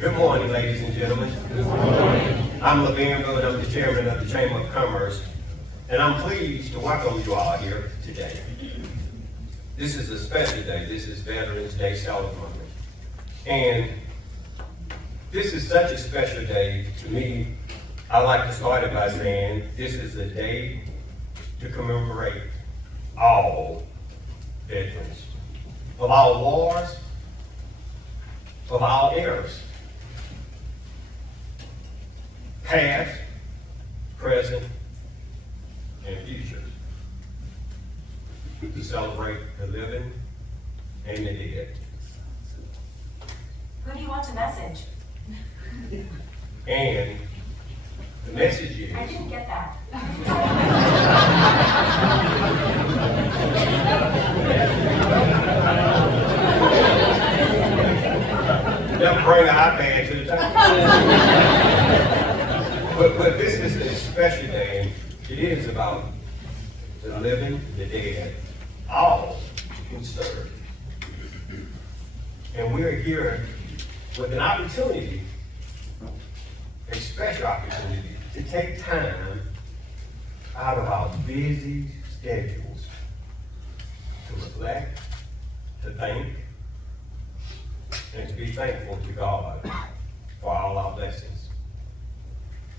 Good morning, ladies and gentlemen. Good morning. I'm Laverne Good. I'm the chairman of the Chamber of Commerce, and I'm pleased to welcome you all here today. This is a special day. This is Veterans Day ceremony. And this is such a special day to me. I like to start it by saying this is a day to commemorate all veterans of our wars, of our eras, past, present, and future. To celebrate the living and the dead. Who do you want to message? And the message is, I didn't get that. don't bring an iPad to the table. But this is a special day. It is about the living, the dead, all who serve. And we're here with an opportunity, a special opportunity, to take time out of our busy schedules to reflect, to think, and to be thankful to God for all our blessings.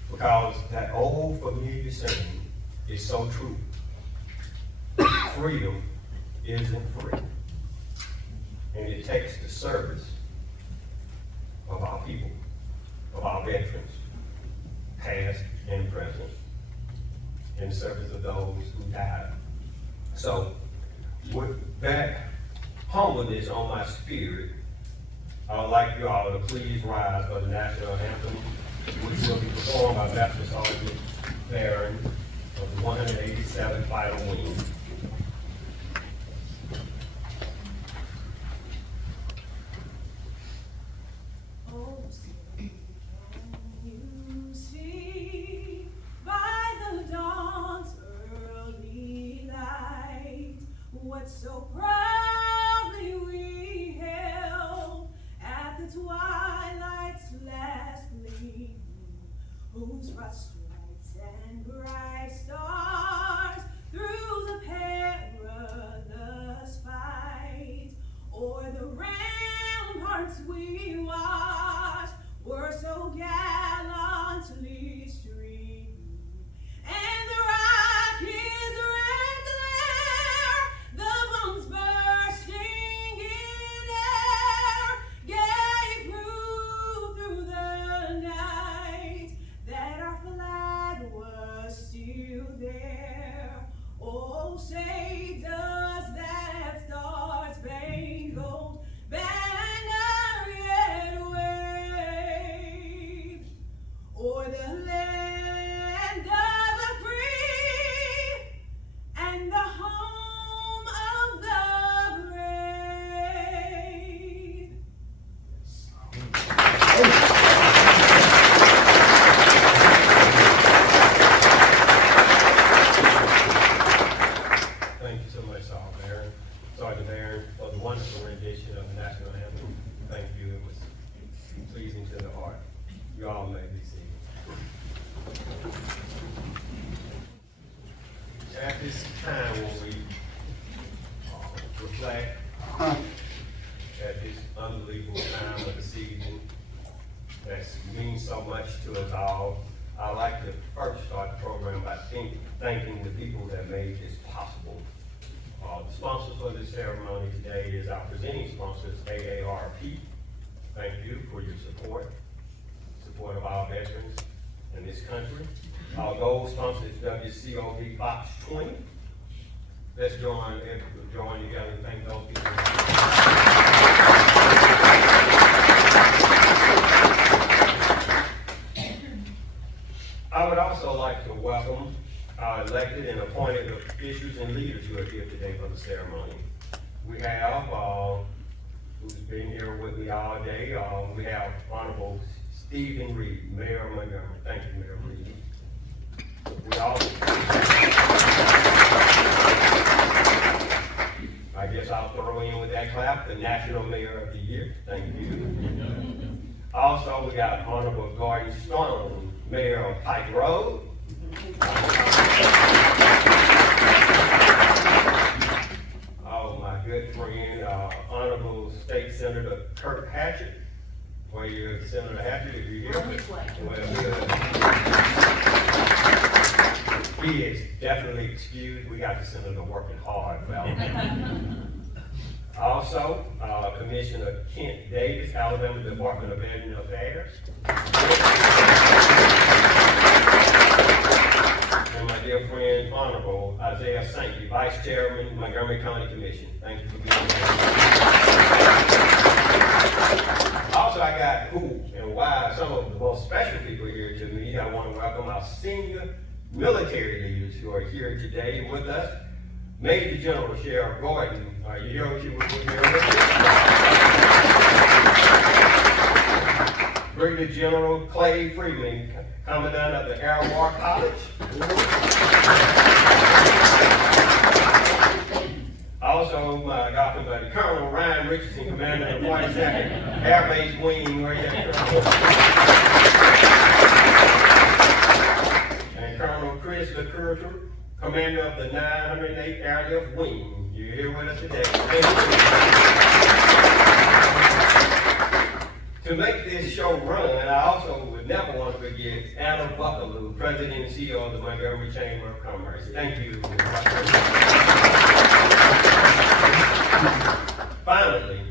Because that old familiar saying is so true. Freedom isn't free. And it takes the service of our people, of our veterans, past and present, in service of those who died. So, with that humbleness on my spirit, I would like you all to please rise for the national anthem, which will be performed by Master Sergeant Barron of the 187th Fighter Wing. What so proudly we held at the twilight's last gleam, whose broad stripes and bright stars through the perilous fight o'er the ramparts we watched were so gallantly streamed, and the rockets red glare, the bombs bursting in air, gave proof through the night that our flag was still there. Oh, say does that star-spangled banner yet wave o'er the land of the free and the home of the brave? Thank you so much, Sergeant Barron, for the wonderful rendition of the national anthem. Thank you. It was pleasing to the heart. You all may be seated. At this time, when we reflect at this unbelievable time of the season that means so much to us all, I'd like to first start the program by thanking the people that made this possible. The sponsors for this ceremony today is our presenting sponsors, AARP. Thank you for your support of our veterans in this country. Our gold sponsor is WCOV Fox 20. Let's join together and thank those people. I would also like to welcome our elected and appointed officials and leaders who are here today for the ceremony. We have, who's been here with me all day, we have Honorable Stephen Reed, Mayor of Montgomery. Thank you, Mayor Reed. We also, I guess I'll throw in with that clap, the National Mayor of the Year. Thank you. Also, we got Honorable Gordon Stone, Mayor of Pike Road. Oh, my good friend, Honorable State Senator Kirk Hatchett. Well, you're Senator Hatchett, if you're here. He is definitely excused. We got the senator working hard, fella. Also, Commissioner Kent Davis, Alabama Department of Veteran Affairs. And my dear friend, Honorable Isaiah Sankey, Vice Chairman, Montgomery County Commission. Thank you for being here. Also, I got who and why some of the most special people here to me. I want to welcome our senior military leaders who are here today with us. Major General Sheriff Gordon, are you here with me? Brigadier General Clay Freeman, Commandant of the Air War College. Also, my golfing buddy, Colonel Ryan Richardson, Commander of the 42nd Air Base Wing, where you at, and Colonel Chris LeCoultre, Commander of the 908 Airlift Wing. You're here with us today. To make this show run, I also would never want to forget Anna Buckaloo, President and CEO of the Montgomery Chamber of Commerce. Thank you. Finally,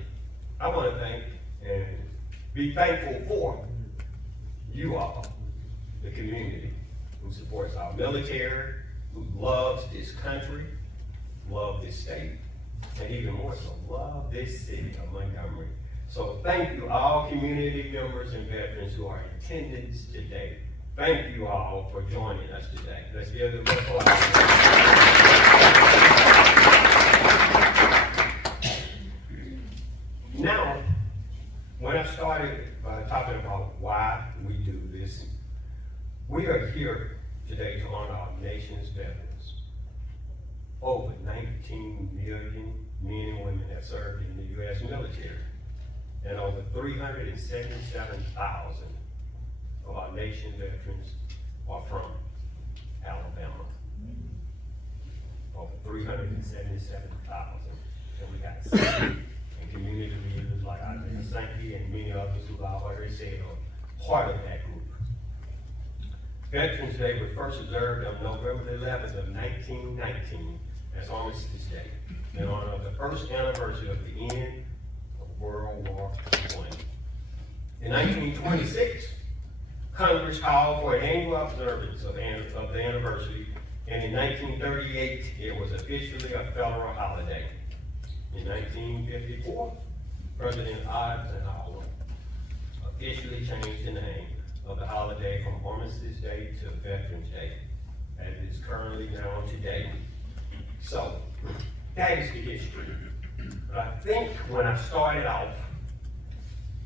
I want to thank and be thankful for you all, the community who supports our military, who loves this country, love this state, and even more so, love this city of Montgomery. So thank you all community members and veterans who are in attendance today. Thank you all for joining us today. Let's give them a applause. Now, when I started by talking about why we do this, we are here today to honor our nation's veterans. Over 19 million men and women have served in the U.S. military, and over 377,000 of our nation's veterans are from Alabama. Over 377,000. And we got civic and community leaders like Isaiah Sankey and many others who I've already said are part of that group. Veterans Day was first observed on November 11th of 1919 as Armistice Day, in honor of the first anniversary of the end of World War I. In 1926, Congress called for an annual observance of the anniversary, and in 1938, it was officially a federal holiday. In 1954, President Eisenhower officially changed the name of the holiday from Armistice Day to Veterans Day, as it is currently known today. So, that is the history. But I think when I started off,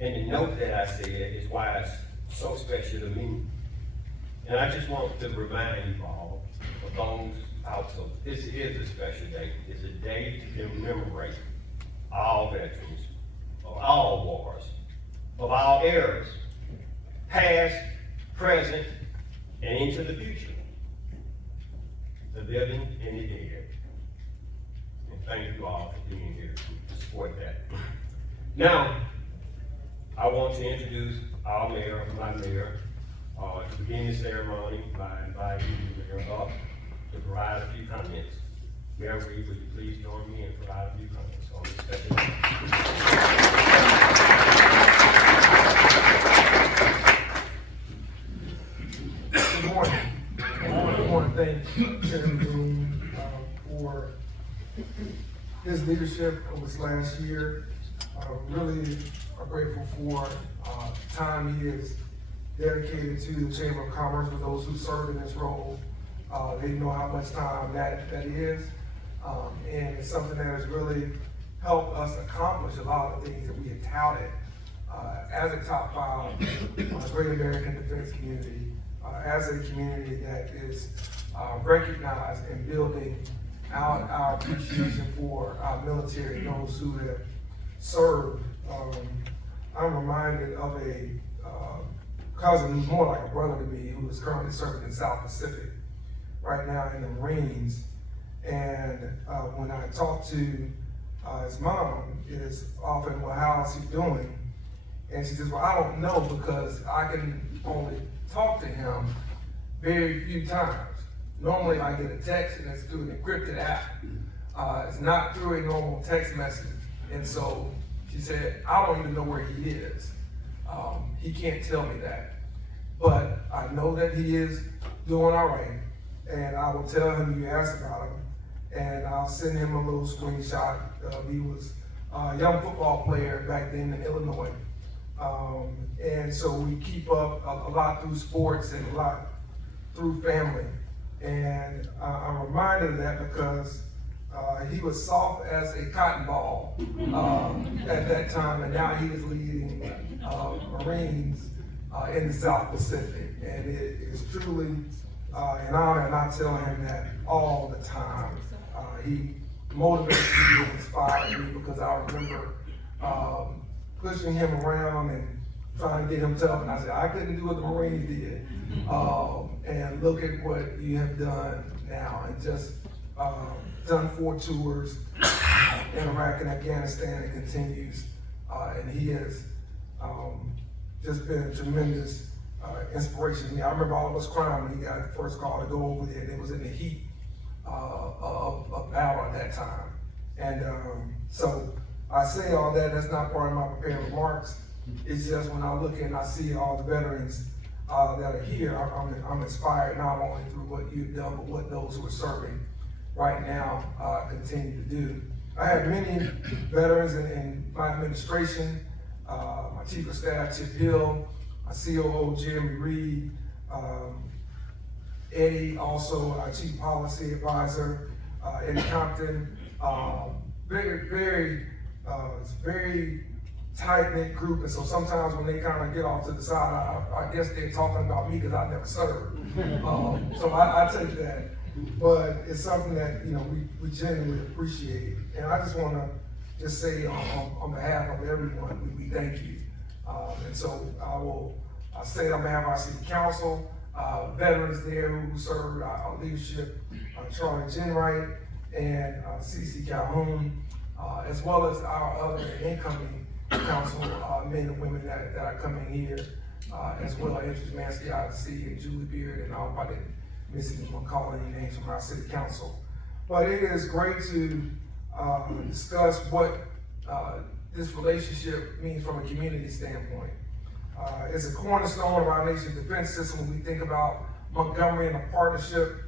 and the note that I said is why it's so special to me. And I just want to remind you all of those also, this is a special day. It's a day to commemorate all veterans of all wars, of all eras, past, present, and into the future. The living and the dead. And thank you all for being here to support that. Now, I want to introduce our mayor, my mayor, to begin the ceremony by inviting the mayor up to provide a few comments. Mayor Reed, would you please join me and provide a few comments on this special day? Good morning. I want to thank Chairman Boone for his leadership over this last year. Really are grateful for the time he has dedicated to the Chamber of Commerce. For those who serve in this role, they know how much time that is. And it's something that has really helped us accomplish a lot of things that we had touted as a top 5 Great American Defense community, as a community that is recognized in building out our appreciation for our military, those who have served. I'm reminded of a cousin who's more like a brother to me, who is currently serving in South Pacific right now in the Marines. And when I talk to his mom, it is often, well, how's he doing? And she says, well, I don't know, because I can only talk to him very few times. Normally I get a text and it's through an encrypted app. It's not through a normal text message. And so she said, I don't even know where he is. He can't tell me that. But I know that he is doing all right. And I will tell him you asked about him. And I'll send him a little screenshot. He was a young football player back then in Illinois. And so we keep up a lot through sports and a lot through family. And I'm reminded of that because he was soft as a cotton ball at that time, and now he is leading Marines in the South Pacific. And it is truly an honor, and I tell him that all the time. He motivates me and inspires me, because I remember pushing him around and trying to get him tough, and I said, I couldn't do what the Marines did. And look at what you have done now, and just done 4 tours in Iraq and Afghanistan, and continues. And he has just been a tremendous inspiration to me. I remember all of us crying when he got the first call to go over there, and it was in the heat of battle at that time. And so I say all that, that's not part of my prepared remarks. It's just when I look and I see all the veterans that are here, I'm inspired not only through what you've done, but what those who are serving right now continue to do. I have many veterans in my administration, my Chief of Staff, Chip Hill, my COO, Jeremy Reed, Eddie, also our Chief Policy Advisor, Eddie Compton. Very tight-knit group, and so sometimes when they kind of get off to the side, I guess they're talking about me because I never served. So I take that, but it's something that we genuinely appreciate. And I just want to just say on behalf of everyone, we thank you. And so I say on behalf of our city council, veterans there who served, our leadership, Charlie Jenwright and CC Calhoun, as well as our other incoming council men and women that are coming here, as well as Andrew Mansky out of the city, and Julie Beard, and all, I didn't miss anyone calling any names from our city council. But it is great to discuss what this relationship means from a community standpoint. It's a cornerstone of our nation's defense system when we think about Montgomery and the partnership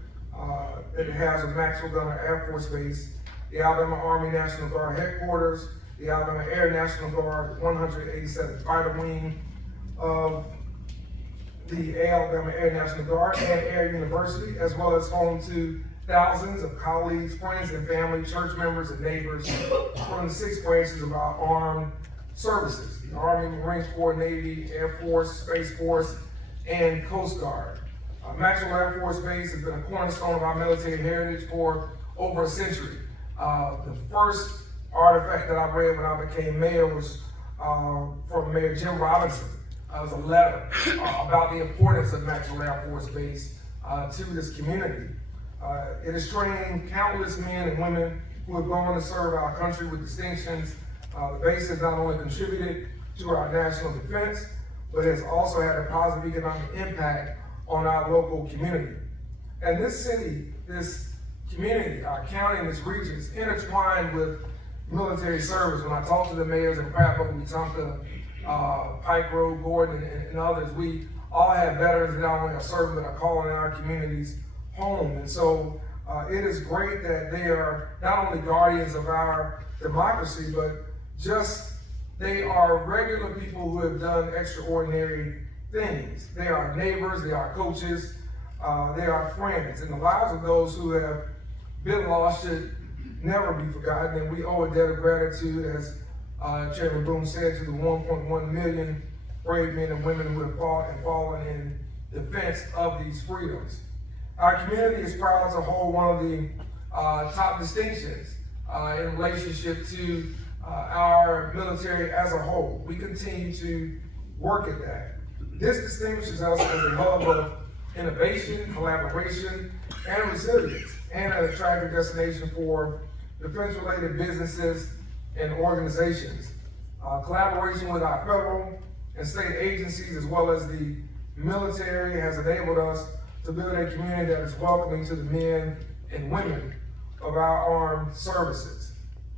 that it has with Maxwell Gunter Air Force Base, the Alabama Army National Guard headquarters, the Alabama Air National Guard 187th Fighter Wing of the Alabama Air National Guard and Air University, as well as home to thousands of colleagues, friends and family, church members and neighbors from the 6 branches of our armed services: the Army, Marine Corps, Navy, Air Force, Space Force, and Coast Guard. Maxwell Air Force Base has been a cornerstone of our military heritage for over a century. The first artifact that I read when I became mayor was from Mayor Jim Robinson. It was a letter about the importance of Maxwell Air Force Base to this community. It has trained countless men and women who have gone to serve our country with distinctions. The base has not only contributed to our national defense, but has also had a positive economic impact on our local community. And this city, this community, our county, and this region is intertwined with military service. When I talk to the mayors in Prattville, Wetumpka, Pike Road, Gordon, and others, we all have veterans that not only are serving, but are calling our communities home. And so It is great that they are not only guardians of our democracy, but just they are regular people who have done extraordinary things. They are neighbors, they are coaches, they are friends. And the lives of those who have been lost should never be forgotten. And we owe a debt of gratitude, as Chairman Boone said, to the 1.1 million brave men and women who have fought and fallen in defense of these freedoms. Our community is proud to hold one of the top distinctions in relationship to our military as a whole. We continue to work at that. This distinguishes us as a hub of innovation, collaboration, and resilience, and an attractive destination for defense-related businesses and organizations. Collaboration with our federal and state agencies, as well as the military, has enabled us to build a community that is welcoming to the men and women of our armed services.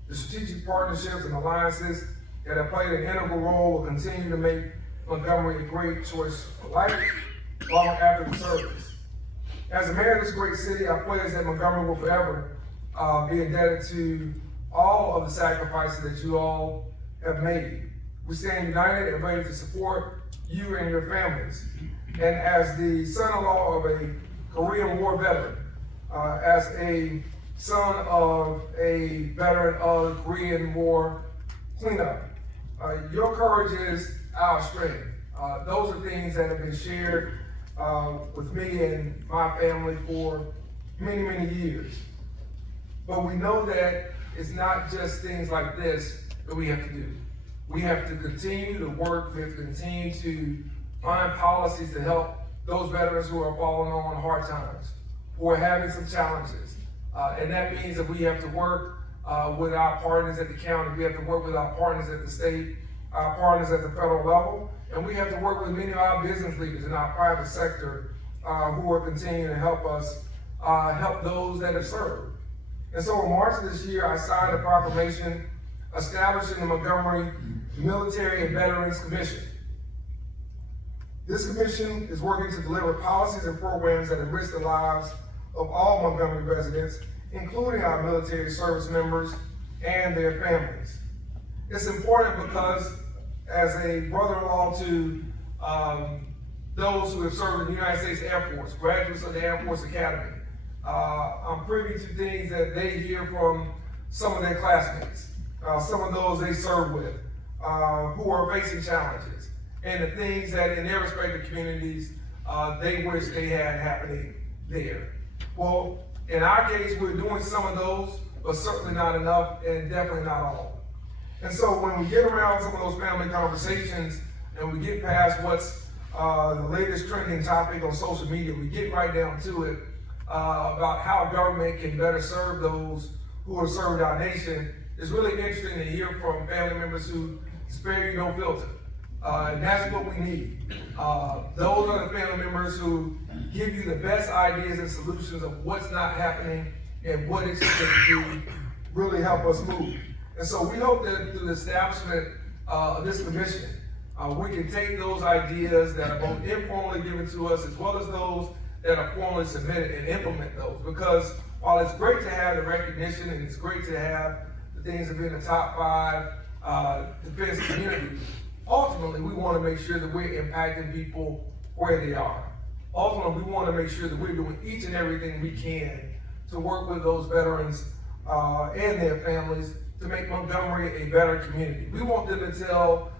The strategic partnerships and alliances that have played an integral role will continue to make Montgomery a great choice for life long after the service. As the mayor of this great city, I pledge that Montgomery will forever be indebted to all of the sacrifices that you all have made. We stand united and ready to support you and your families. And as the son-in-law of a Korean War veteran, as a son of a veteran of the Korean War cleanup, your courage is our strength. Those are things that have been shared with me and my family for many, many years. But we know that it's not just things like this that we have to do. We have to continue to work, we have to continue to find policies to help those veterans who are falling on hard times, who are having some challenges. And that means that we have to work with our partners at the county, we have to work with our partners at the state, our partners at the federal level, and we have to work with many of our business leaders in our private sector who are continuing to help us help those that have served. And so in March of this year, I signed a proclamation establishing the Montgomery Military and Veterans Commission. This commission is working to deliver policies and programs that enrich the lives of all Montgomery residents, including our military service members and their families. It's important because as a brother-in-law to those who have served in the United States Air Force, graduates of the Air Force Academy, I'm privy to things that they hear from some of their classmates, some of those they serve with, who are facing challenges, and the things that in their respective communities they wish they had happening there. Well, in our case, we're doing some of those, but certainly not enough, and definitely not all. And so when we get around some of those family conversations, and we get past what's the latest trending topic on social media, we get right down to it about how government can better serve those who have served our nation. It's really interesting to hear from family members who spare you no filter. And that's what we need. Those are the family members who give you the best ideas and solutions of what's not happening and what it should do really help us move. And so we hope that through the establishment of this commission, we can take those ideas that are both informally given to us as well as those that are formally submitted and implement those. Because while it's great to have the recognition and it's great to have the things of being a top 5 defense community, ultimately we want to make sure that we're impacting people where they are. Ultimately, we want to make sure that we're doing each and everything we can to work with those veterans and their families to make Montgomery a better community. We want them to tell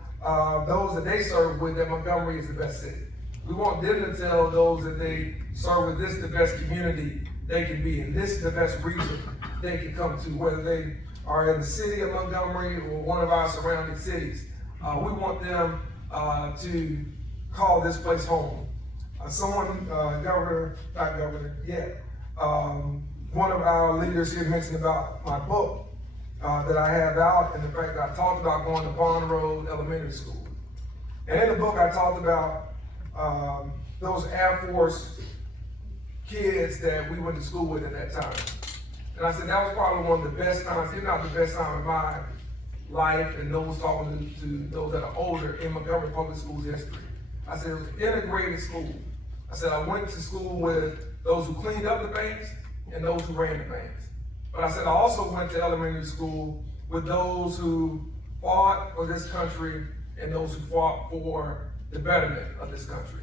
those that they serve with that Montgomery is the best city. We want them to tell those that they serve with this is the best community they can be in. This is the best region they can come to, whether they are in the city of Montgomery or one of our surrounding cities. We want them to call this place home. One of our leaders here mentioned about my book that I have out, and the fact that I talked about going to Bond Road Elementary School. And in the book I talked about those Air Force kids that we went to school with at that time. And I said that was probably one of the best times, if not the best time of my life, and those talking to those that are older in Montgomery Public Schools history. I said it was an integrated school. I said I went to school with those who cleaned up the banks, who and those who ran the bands. But I said I also went to elementary school with those who fought for this country and those who fought for the betterment of this country.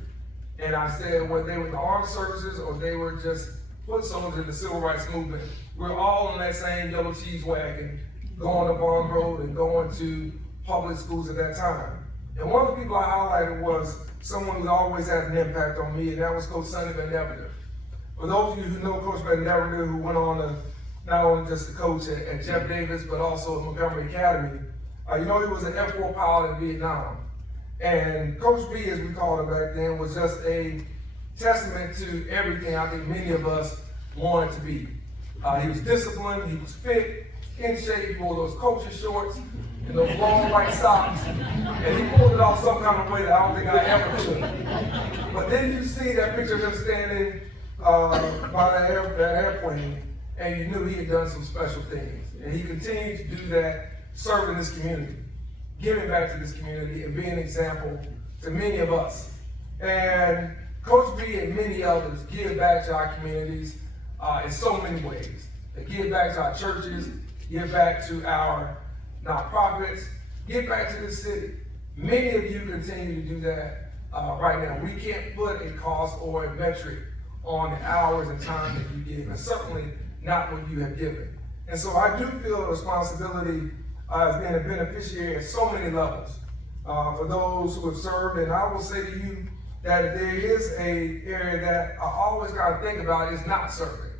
And I said whether they were in the armed services or they were just foot soldiers in the civil rights movement, we're all in that same yellow cheese wagon, going to Vaughn Road and going to public schools at that time. And one of the people I highlighted was someone who always had an impact on me, and that was Coach Sonny Van Devender. For those of you who know Coach Van Devender, who went on to not only just to coach at Jeff Davis, but also at Montgomery Academy, you know, he was an F-4 pilot in Vietnam. And Coach B, as we called him back then, was just a testament to everything I think many of us wanted to be. He was disciplined, he was fit, in shape, he wore those culture shorts and those long white socks. And he pulled it off some kind of way that I don't think I ever could. But then you see that picture of him standing by that airplane, and you knew he had done some special things. And he continued to do that, serving this community, giving back to this community, and being an example to many of us. And Coach B and many others give back to our communities in so many ways. They give back to our churches, give back to our nonprofits, give back to the city. Many of you continue to do that right now. We can't put a cost or a metric on the hours and time that you give, and certainly not what you have given. And so I do feel a responsibility as being a beneficiary at so many levels for those who have served. And I will say to you that if there is an area that I always got to think about is not serving.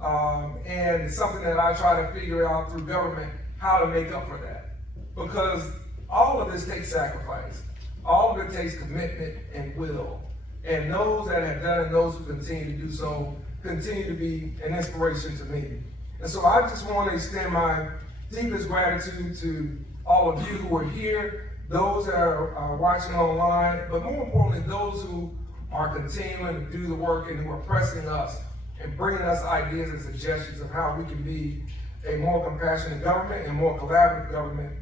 And it's something that I try to figure out through government how to make up for that. Because all of this takes sacrifice. All of it takes commitment and will. And those that have done and those who continue to do so continue to be an inspiration to me. And so I just want to extend my deepest gratitude to all of you who are here, those that are watching online, but more importantly, those who are continuing to do the work and who are pressing us and bringing us ideas and suggestions of how we can be a more compassionate government and more collaborative government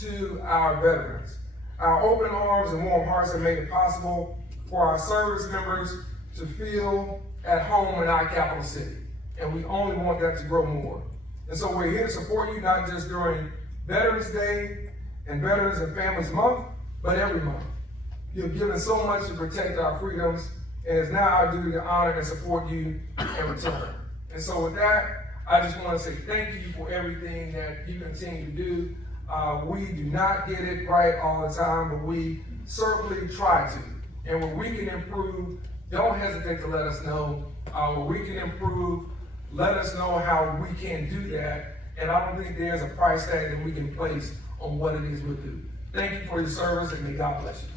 to our veterans. Our open arms and warm hearts have made it possible for our service members to feel at home in our capital city. And we only want that to grow more. And so we're here to support you, not just during Veterans Day and Veterans and Families Month, but every month. You've given so much to protect our freedoms, and it's now our duty to honor and support you in return. And so with that, I just want to say thank you for everything that you continue to do. We do not get it right all the time, but we certainly try to. And where we can improve, don't hesitate to let us know. Where we can improve, let us know how we can do that. And I don't think there's a price tag that we can place on what it is we'll do. Thank you for your service, and may God bless you.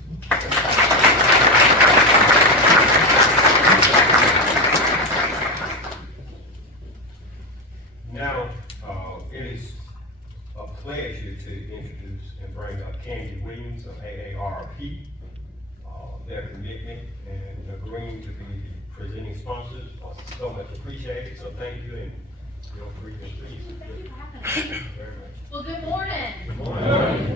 Now, it is a pleasure to introduce and bring up Candy Williams of AARP. Their commitment and agreeing to be the presenting sponsors are so much appreciated. So thank you, and feel free to please. Thank you for having me. Very much. Well, good morning. Good morning.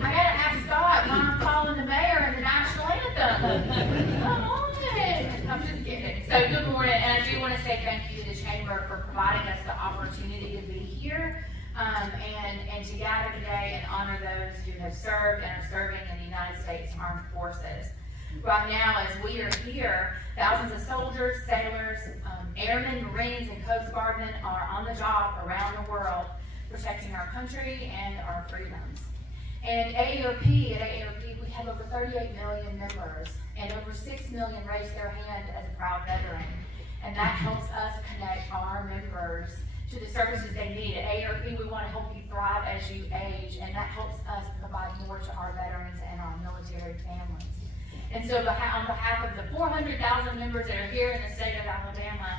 I gotta ask Scott why I'm calling the mayor and the national anthem. Come on. I'm just kidding. So good morning, and I do want to say thank you to the chamber for providing us the opportunity to be here and to gather today and honor those who have served and are serving in the United States Armed Forces. Right now, as we are here, thousands of soldiers, sailors, airmen, Marines, and Coast Guardmen are on the job around the world, protecting our country and our freedoms. And at AARP, we have over 38 million members, and over 6 million raise their hand as a proud veteran. And that helps us connect our members to the services they need. At AARP, we want to help you thrive as you age, and that helps us provide more to our veterans and our military families. And so on behalf of the 400,000 members that are here in the state of Alabama,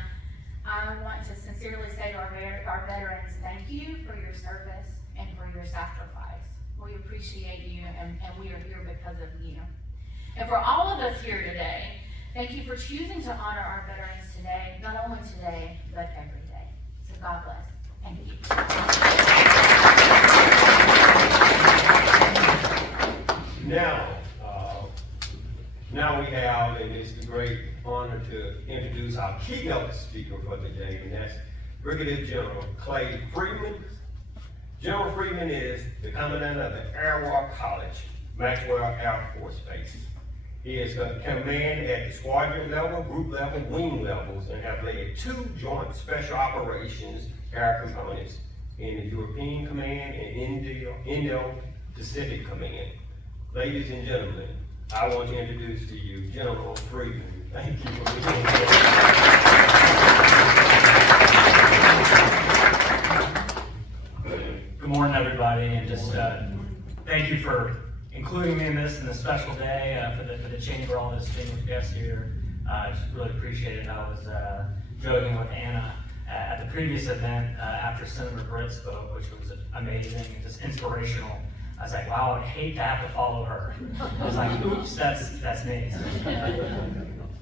I want to sincerely say to our veterans, thank you for your service and for your sacrifice. We appreciate you, and we are here because of you. And for all of us here today, thank you for choosing to honor our veterans today, not only today, but every day. So God bless. Thank you. Now we have, and it's a great honor to introduce our keynote speaker for the day, and that's Brigadier General Clay Freeman. General Freeman is the Commandant of the Air War College, Maxwell Air Force Base. He is a command at the squadron level, group level, wing levels, and have led 2 joint special operations air components in the European Command and Indo-Pacific Command. Ladies and gentlemen, I want to introduce to you General Freeman. Thank you for being here. Good morning, everybody, and just thank you for including me in this special day for the chamber, all the distinguished guests here. I just really appreciate it. I was joking with Anna at the previous event after Senator Britt spoke, which was amazing and just inspirational. I was like, wow, I'd hate to have to follow her. I was like, oops, that's me.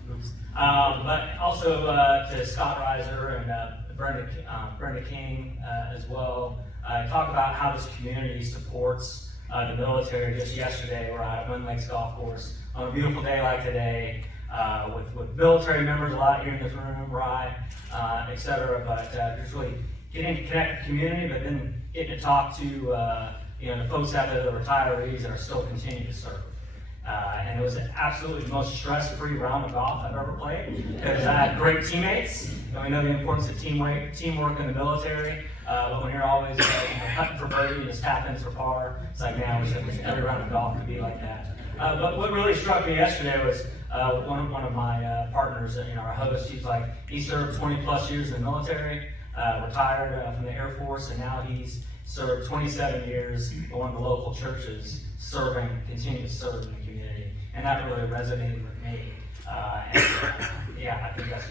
Oops. But also to Scott Reiser and Brenda King as well. Talk about how this community supports the military. Just yesterday, we're at Wind Lakes Golf Course on a beautiful day like today with military members, a lot here in this room, Rye, et cetera. But just really getting to connect with the community, but then getting to talk to the folks out there, the retirees that are still continuing to serve. And it was absolutely the most stress-free round of golf I've ever played because I had great teammates. And we know the importance of teamwork in the military. But when you're always hunting for birdie and tap ins for par, it's like, man, I wish every round of golf could be like that. But what really struck me yesterday was one of my partners, our host. He served 20 plus years in the military, retired from the Air Force, and now he's served 27 years in one of the local churches, continuing to serve in the community, and that really resonated with me. I think that's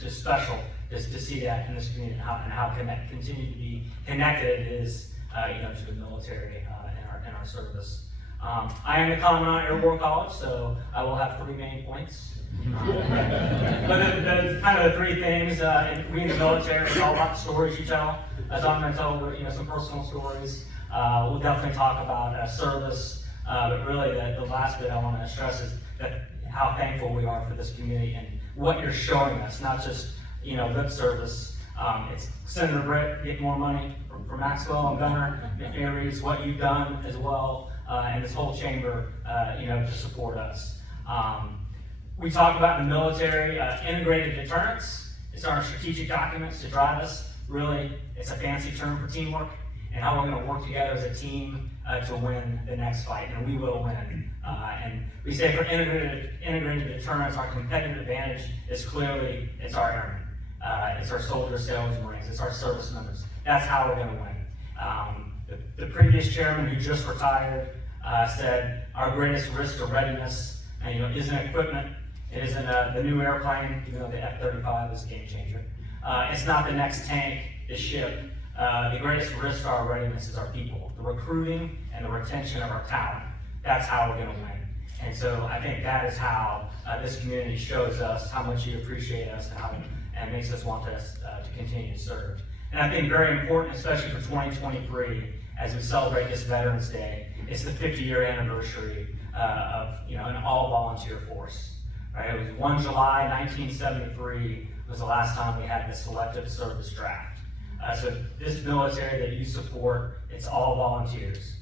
just special just to see that in this community and how continue to be connected it is, to the military in our service. I am the Commandant Air War College, so I will have 3 main points. But the kind of the 3 things we in the military, it's all about the stories you tell. So I'm going to tell some personal stories. We'll definitely talk about service, but really the last bit I want to stress is that how thankful we are for this community and what you're showing us, not just lip service. It's Senator Britt getting more money from Maxwell and Gunner, McNary's, what you've done as well, and this whole chamber, to support us. We talk about in the military integrated deterrence. It's our strategic documents to drive us. Really, it's a fancy term for teamwork and how we're going to work together as a team to win the next fight, and we will win. And we say for integrated deterrence, our competitive advantage is clearly it's our airmen. It's our soldiers, sailors, and Marines. It's our service members. That's how we're going to win. The previous chairman who just retired said our greatest risk to readiness isn't equipment. It isn't the new airplane, even though the F-35 is a game changer. It's not the next tank, the ship. The greatest risk to our readiness is our people, the recruiting and the retention of our talent. That's how we're going to win. And so I think that is how this community shows us how much you appreciate us and makes us want us to continue to serve. And I think very important, especially for 2023, as we celebrate this Veterans Day, it's the 50-year anniversary of an all-volunteer force. Right? It was 1 July 1973 was the last time we had the selective service draft. So this military that you support, it's all volunteers.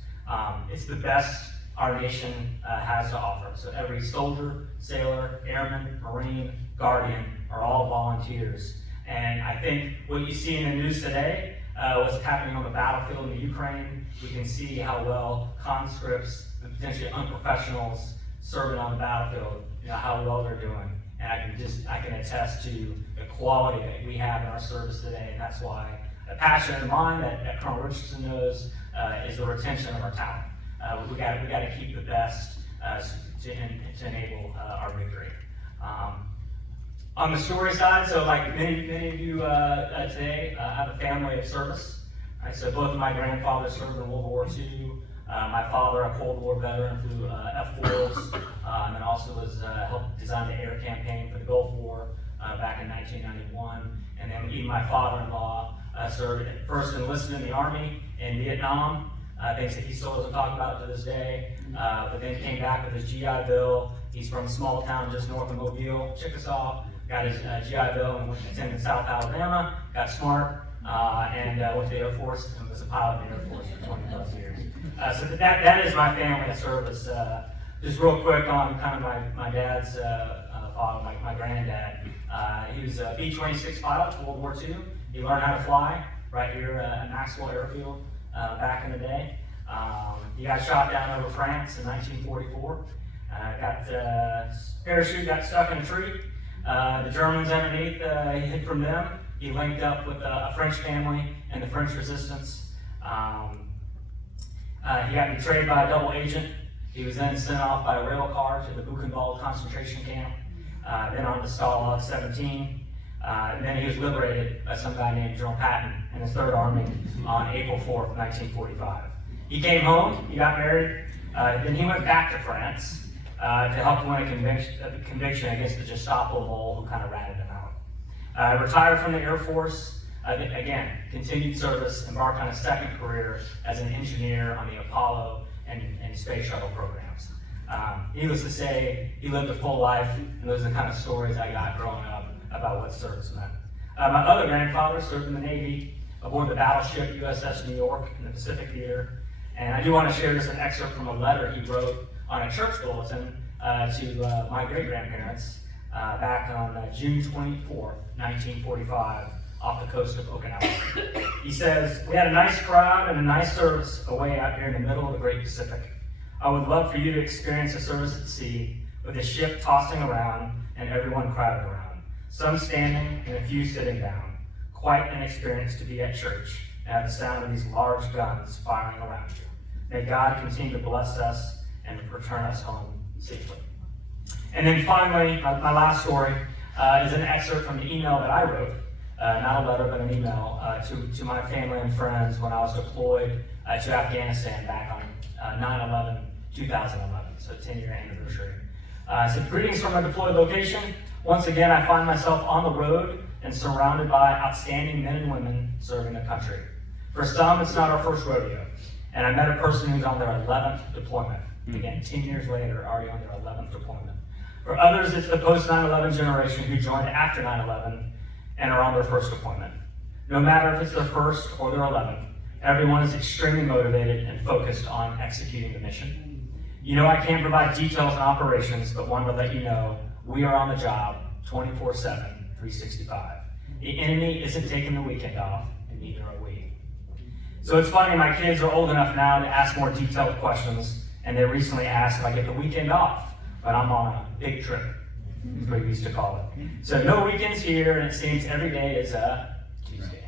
It's the best our nation has to offer. So every soldier, sailor, airman, Marine, Guardian are all volunteers. And I think what you see in the news today, what's happening on the battlefield in the Ukraine, we can see how well conscripts and potentially unprofessionals serving on the battlefield, how well they're doing. And I can attest to the quality that we have in our service today, and that's why a passion of mine that Colonel Richardson knows is the retention of our talent. We got to keep the best to enable our victory. On the story side, so like many of you today have a family of service. Right? So both of my grandfathers served in World War II. My father, a Cold War veteran, flew F-4s, and also helped design the air campaign for the Gulf War back in 1991. And then even my father-in-law served first enlisted in the Army in Vietnam. Things that he still doesn't talk about to this day, but then came back with his GI Bill. He's from a small town just north of Mobile, Chickasaw. Got his GI Bill and attended South Alabama, got smart, and went to the Air Force and was a pilot in the Air Force for 20 plus years. So that is my family of service. Just real quick on kind of my dad's father, my granddad. He was a B-26 pilot for World War II. He learned how to fly right here at Maxwell Airfield back in the day. He got shot down over France in 1944. Parachute got stuck in a tree. The Germans underneath, he hid from them. He linked up with a French family and the French resistance. He got betrayed by a double agent. He was then sent off by a rail car to the Buchenwald concentration camp, then on to Stalag 17. And then he was liberated by some guy named General Patton and his Third Army on April 4th, 1945. He came home, he got married, then he went back to France to help win a conviction against the Gestapo mole who kind of ratted him out. Retired from the Air Force, again, continued service, embarked on a second career as an engineer on the Apollo and space shuttle programs. Needless to say, he lived a full life, and those are the kind of stories I got growing up about what service meant. My other grandfather served in the Navy aboard the battleship USS New York in the Pacific Theater, and I do want to share just an excerpt from a letter he wrote on a church bulletin to my great-grandparents back on June 24th, 1945, off the coast of Okinawa. He says, "We had a nice crowd and a nice service away out here in the middle of the Great Pacific. I would love for you to experience a service at sea with the ship tossing around and everyone crowded around, some standing and a few sitting down. Quite an experience to be at church and have the sound of these large guns firing around you. May God continue to bless us and return us home safely." And then finally, my last story is an excerpt from the email that I wrote, not a letter, but an email to my family and friends when I was deployed to Afghanistan back on 9/11/2011, so 10-year anniversary. So greetings from a deployed location. Once again, I find myself on the road and surrounded by outstanding men and women serving the country. For some, it's not our first rodeo, and I met a person who's on their 11th deployment. Again, 10 years later, already on their 11th deployment. For others, it's the post-9/11 generation who joined after 9/11 and are on their first deployment. No matter if it's their first or their 11th, everyone is extremely motivated and focused on executing the mission. You know I can't provide details on operations, but wanted to let you know we are on the job 24/7, 365. The enemy isn't taking the weekend off, and neither are we. So it's funny, my kids are old enough now to ask more detailed questions, and they recently asked if I get the weekend off, but I'm on a big trip, is what we used to call it. So no weekends here, and it seems every day is a Tuesday.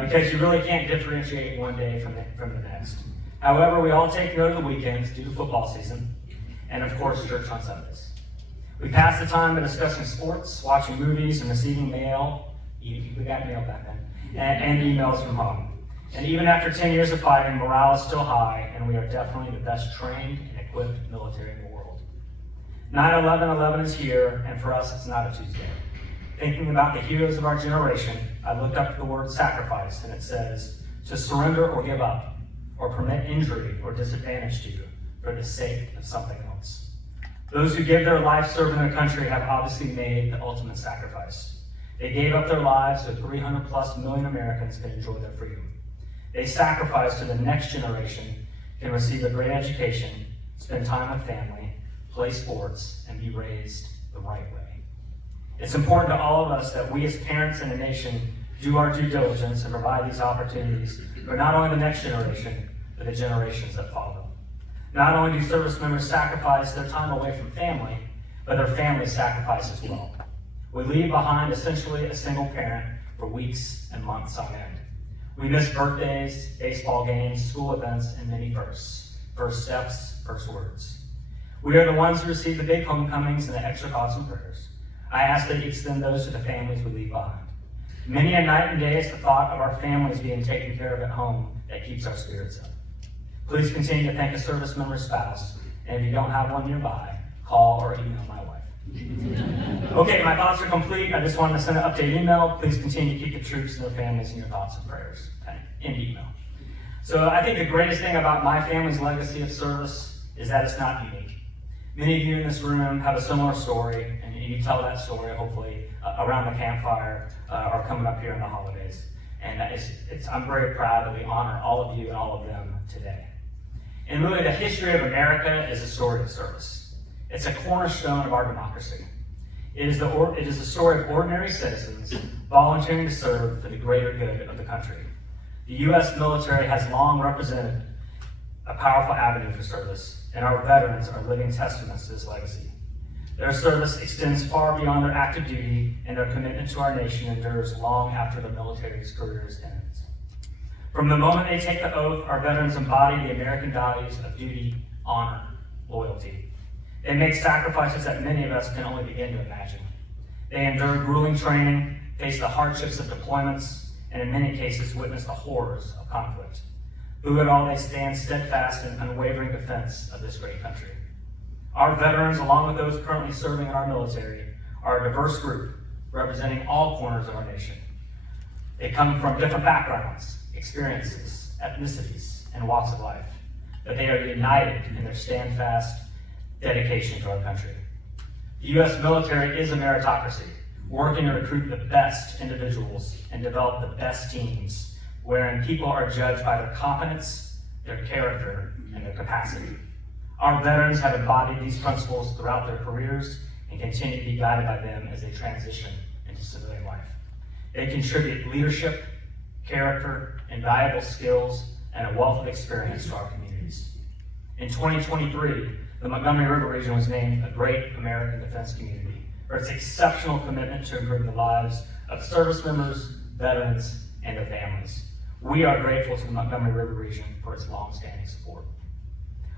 Because you really can't differentiate one day from the next. However, we all take note of the weekends due to football season, and of course, church on Sundays. We pass the time by discussing sports, watching movies, and receiving mail. We got mail back then, and emails from home. And even after 10 years of fighting, morale is still high, and we are definitely the best trained and equipped military in the world. 9/11/11 is here, and for us, it's not a Tuesday. Thinking about the heroes of our generation, I looked up the word sacrifice, and it says, to surrender or give up, or permit injury or disadvantage to you for the sake of something else. Those who give their life serving their country have obviously made the ultimate sacrifice. They gave up their lives so 300+ million Americans can enjoy their freedom. They sacrificed so the next generation can receive a great education, spend time with family, play sports, and be raised the right way. It's important to all of us that we as parents in a nation do our due diligence and provide these opportunities for not only the next generation, but the generations that follow. Not only do service members sacrifice their time away from family, but their families sacrifice as well. We leave behind essentially a single parent for weeks and months on end. We miss birthdays, baseball games, school events, and many firsts. First steps, first words. We are the ones who receive the big homecomings and the extra thoughts and prayers. I ask that you extend those to the families we leave behind. Many a night and day, it's the thought of our families being taken care of at home that keeps our spirits up. Please continue to thank a service member's spouse, and if you don't have one nearby, call or email my wife. Okay, my thoughts are complete. I just wanted to send an update email. Please continue to keep the troops and their families in your thoughts and prayers. Okay, end email. So I think the greatest thing about my family's legacy of service is that it's not unique. Many of you in this room have a similar story, and you tell that story, hopefully, around the campfire or coming up here in the holidays. And I'm very proud that we honor all of you and all of them today. And really, the history of America is a story of service. It's a cornerstone of our democracy. It is the story of ordinary citizens volunteering to serve for the greater good of the country. The U.S. military has long represented a powerful avenue for service, and our veterans are living testaments to this legacy. Their service extends far beyond their active duty, and their commitment to our nation endures long after the military's careers end. From the moment they take the oath, our veterans embody the American values of duty, honor, loyalty. They make sacrifices that many of us can only begin to imagine. They endure grueling training, face the hardships of deployments, and in many cases witness the horrors of conflict. Through it all, they stand steadfast in unwavering defense of this great country. Our veterans, along with those currently serving in our military, are a diverse group representing all corners of our nation. They come from different backgrounds, experiences, ethnicities, and walks of life, but they are united in their steadfast dedication to our country. The U.S. military is a meritocracy, working to recruit the best individuals and develop the best teams, wherein people are judged by their competence, their character, and their capacity. Our veterans have embodied these principles throughout their careers and continue to be guided by them as they transition into civilian life. They contribute leadership, character, and valuable skills, and a wealth of experience to our communities. In 2023, the Montgomery River region was named a Great American Defense Community for its exceptional commitment to improve the lives of service members, veterans, and their families. We are grateful to the Montgomery River region for its long-standing support.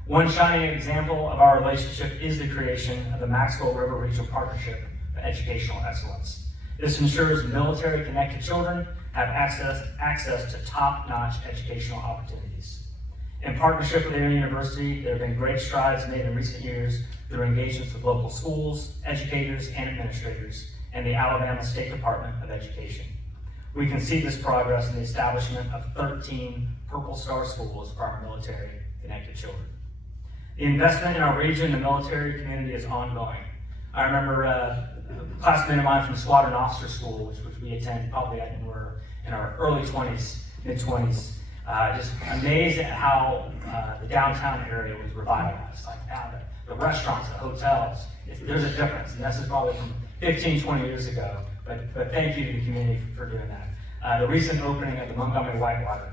One shining example of our relationship is the creation of the Maxwell River Regional Partnership for Educational Excellence. This ensures military-connected children have access to top-notch educational opportunities. In partnership with Indiana University, there have been great strides made in recent years through engagements with local schools, educators, and administrators, and the Alabama State Department of Education. We can see this progress in the establishment of 13 Purple Star schools for our military-connected children. The investment in our region and the military community is ongoing. I remember a classmate of mine from Squadron Officer School, which we attended probably when we were in our early 20s, mid-20s, just amazed at how the downtown area was revitalized. Like now, the restaurants, the hotels, there's a difference. And this is probably from 15, 20 years ago. But thank you to the community for doing that. The recent opening of the Montgomery Whitewater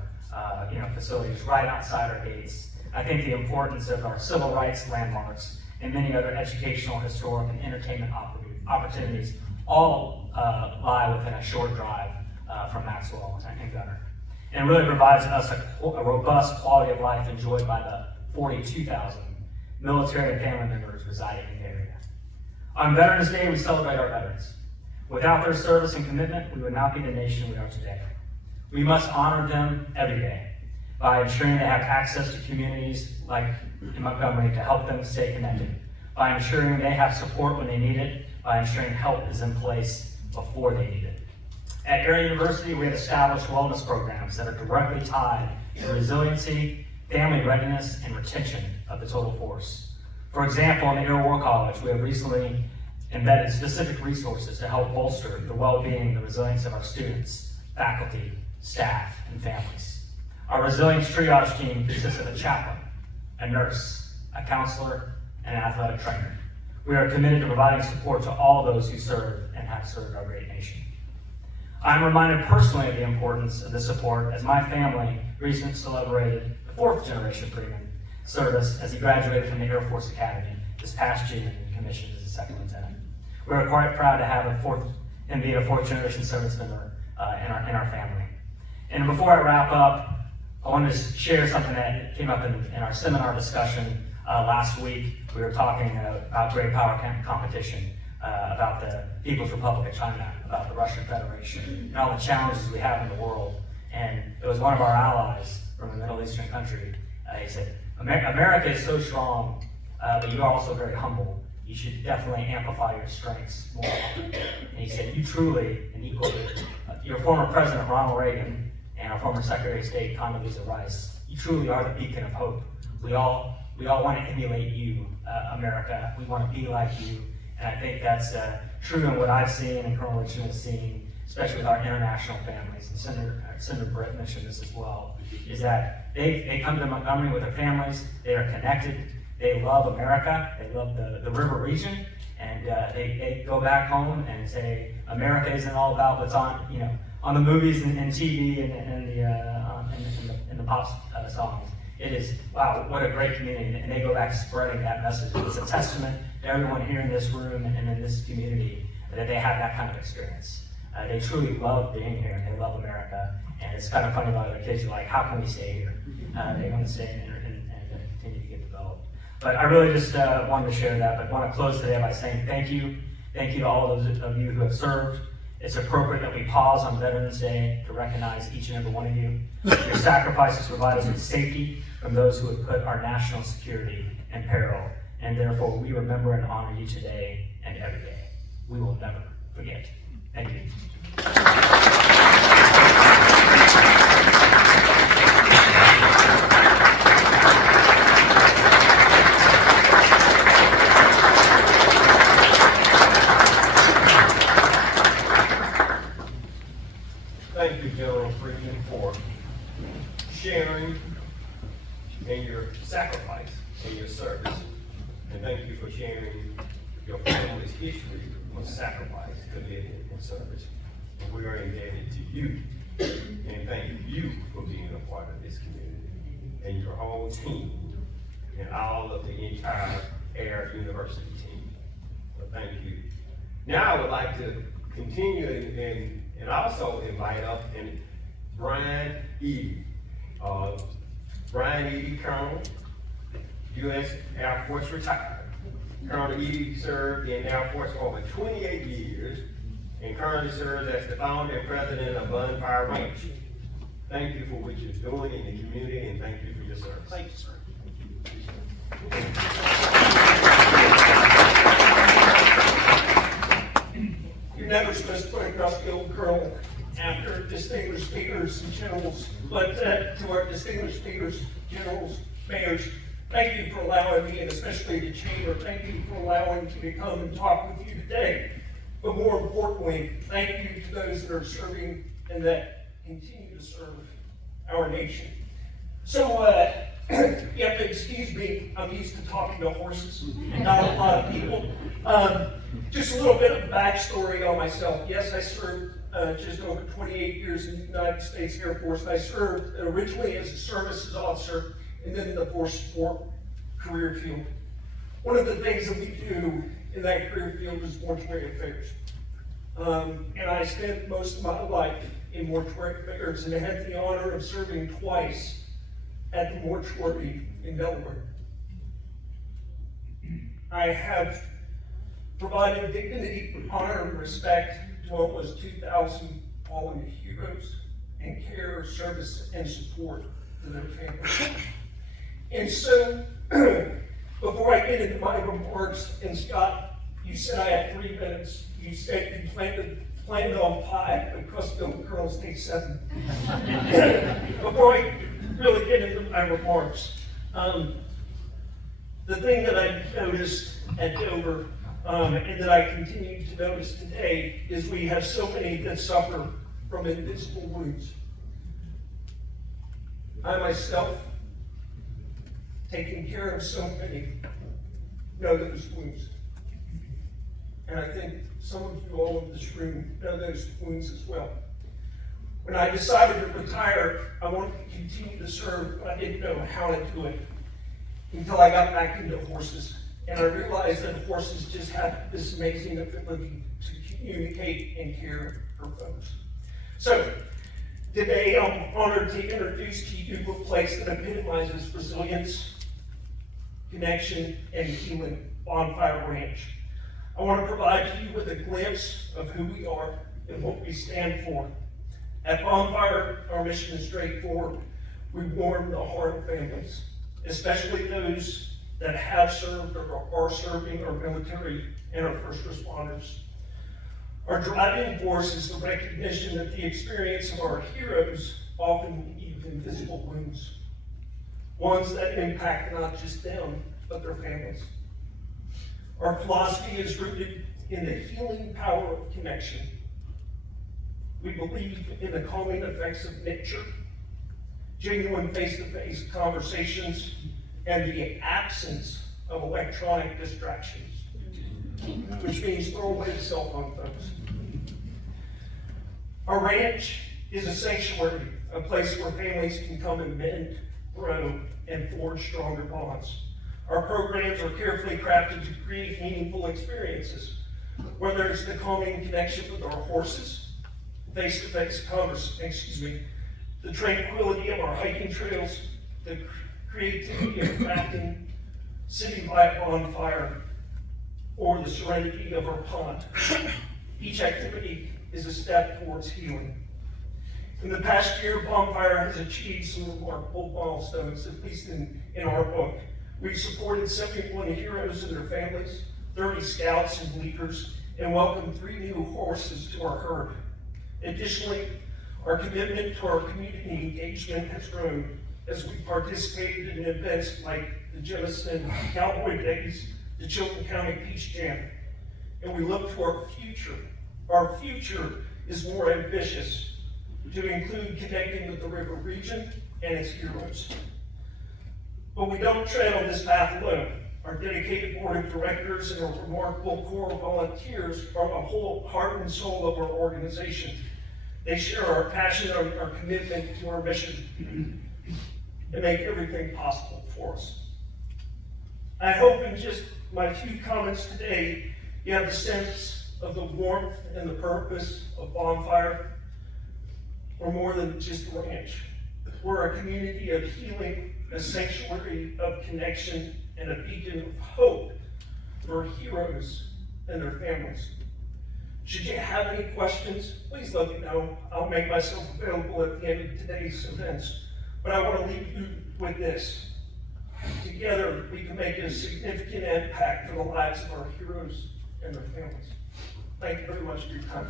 facility is right outside our gates. I think the importance of our civil rights landmarks and many other educational, historic, and entertainment opportunities all lie within a short drive from Maxwell and Gunner. And really provides us a robust quality of life enjoyed by the 42,000 military and family members residing in the area. On Veterans Day, we celebrate our veterans. Without their service and commitment, we would not be the nation we are today. We must honor them every day by ensuring they have access to communities like in Montgomery to help them stay connected, by ensuring they have support when they need it, by ensuring help is in place before they need it. At Air University, we have established wellness programs that are directly tied to resiliency, family readiness, and retention of the total force. For example, in the Air War College, we have recently embedded specific resources to help bolster the well-being and the resilience of our students, faculty, staff, and families. Our resilience triage team consists of a chaplain, a nurse, a counselor, and an athletic trainer. We are committed to providing support to all those who serve and have served our great nation. I'm reminded personally of the importance of this support as my family recently celebrated the 4th generation Freeman service as he graduated from the Air Force Academy this past June and commissioned as a second lieutenant. We are quite proud to have him be a 4th generation service member in our family. And before I wrap up, I wanted to share something that came up in our seminar discussion last week. We were talking about great power competition, about the People's Republic of China, about the Russian Federation, and all the challenges we have in the world. And it was one of our allies from a Middle Eastern country. He said, America is so strong, but you are also very humble. You should definitely amplify your strengths more often. And he said, you truly, and he quoted, your former President Ronald Reagan and our former Secretary of State Condoleezza Rice, you truly are the beacon of hope. We all want to emulate you, America. We want to be like you. And I think that's true in what I've seen and Colonel Richmond has seen, especially with our international families, and Senator Brett mentioned this as well, is that they come to Montgomery with their families, they are connected, they love America, they love the river region, and they go back home and say, America isn't all about what's on the movies and TV and the pop songs. It is, wow, what a great community, and they go back spreading that message. It's a testament to everyone here in this room and in this community that they have that kind of experience. They truly love being here, and they love America, and it's kind of funny about it. The kids are like, how can we stay here? They want to stay and continue to get developed. But I really just wanted to share that, but want to close today by saying thank you. Thank you to all those of you who have served. It's appropriate that we pause on Veterans Day to recognize each and every one of you. Your sacrifices provide us with safety from those who would put our national security in peril, and therefore we remember and honor you today and every day. We will never forget. Thank you. Thank you, General Freeman, for sharing in your sacrifice and your service. And thank you for sharing your family's history of sacrifice, commitment, and service. And we are indebted to you. And thank you for being a part of this community and your whole team and all of the entire Air University team. So thank you. Now I would like to continue and also invite up Brian Edie. Brian Edie, Colonel, U.S. Air Force retired. Colonel Edie served in Air Force for over 28 years and currently serves as the founder and president of Bonfire Ranch. Thank you for what you're doing in the community, and thank you for your service. Thank you, sir. You're never supposed to put a crusty old colonel after distinguished leaders and generals, but to our distinguished leaders, generals, mayors, thank you for allowing me, and especially the chamber, thank you for allowing me to come and talk with you today. But more importantly, thank you to those that are serving and that continue to serve our nation. So, you have to excuse me, I'm used to talking to horses, not a lot of people. Just a little bit of backstory on myself. Yes, I served just over 28 years in the United States Air Force. I served originally as a services officer and then in the force support career field. One of the things that we do in that career field is mortuary affairs. And I spent most of my life in mortuary affairs and had the honor of serving twice at the mortuary in Delaware. I have provided dignity, honor, and respect to almost 2,000 fallen heroes and care, service, and support to their families. And so, before I get into my remarks, and Scott, you said I had 3 minutes. You said you planned on 5, but Crustfield Colonels take 7. Before I really get into my remarks, the thing that I noticed at Dover, and that I continue to notice today, is we have so many that suffer from invisible wounds. I myself, taking care of so many, know those wounds. And I think some of you all in this room know those wounds as well. When I decided to retire, I wanted to continue to serve, but I didn't know how to do it until I got back into horses. And I realized that horses just have this amazing ability to communicate and care for folks. So, today I'm honored to introduce to you a place that epitomizes resilience, connection, and healing, Bonfire Ranch. I want to provide you with a glimpse of who we are and what we stand for. At Bonfire, our mission is straightforward. We warm the heart of families, especially those that have served or are serving our military and our first responders. Our driving force is the recognition that the experience of our heroes often leave invisible wounds, ones that impact not just them, but their families. Our philosophy is rooted in the healing power of connection. We believe in the calming effects of nature, genuine face-to-face conversations, and the absence of electronic distractions, which means throw away the cell phone phones. Our ranch is a sanctuary, a place where families can come and mend, grow, and forge stronger bonds. Our programs are carefully crafted to create meaningful experiences, whether it's the calming connection with our horses, face-to-face conversation, the tranquility of our hiking trails, the creativity of crafting, sitting by a bonfire, or the serenity of our pond. Each activity is a step towards healing. In the past year, Bonfire has achieved some remarkable milestones, at least in our book. We've supported 71 heroes and their families, 30 scouts and leaders, and welcomed 3 new horses to our herd. Additionally, our commitment to our community engagement has grown as we participated in events like the Jemison Cowboy Days, the Chilton County Peach Jam, and we look to our future. Our future is more ambitious, to include connecting with the river region and its heroes. But we don't tread on this path alone. Our dedicated board of directors and our remarkable core of volunteers are the whole heart and soul of our organization. They share our passion and our commitment to our mission and make everything possible for us. I hope in just my few comments today, you have a sense of the warmth and the purpose of Bonfire. We're more than just a ranch. We're a community of healing, a sanctuary of connection, and a beacon of hope for heroes and their families. Should you have any questions, please let me know. I'll make myself available at the end of today's events. But I want to leave you with this. Together, we can make a significant impact for the lives of our heroes and their families. Thank you very much for your time.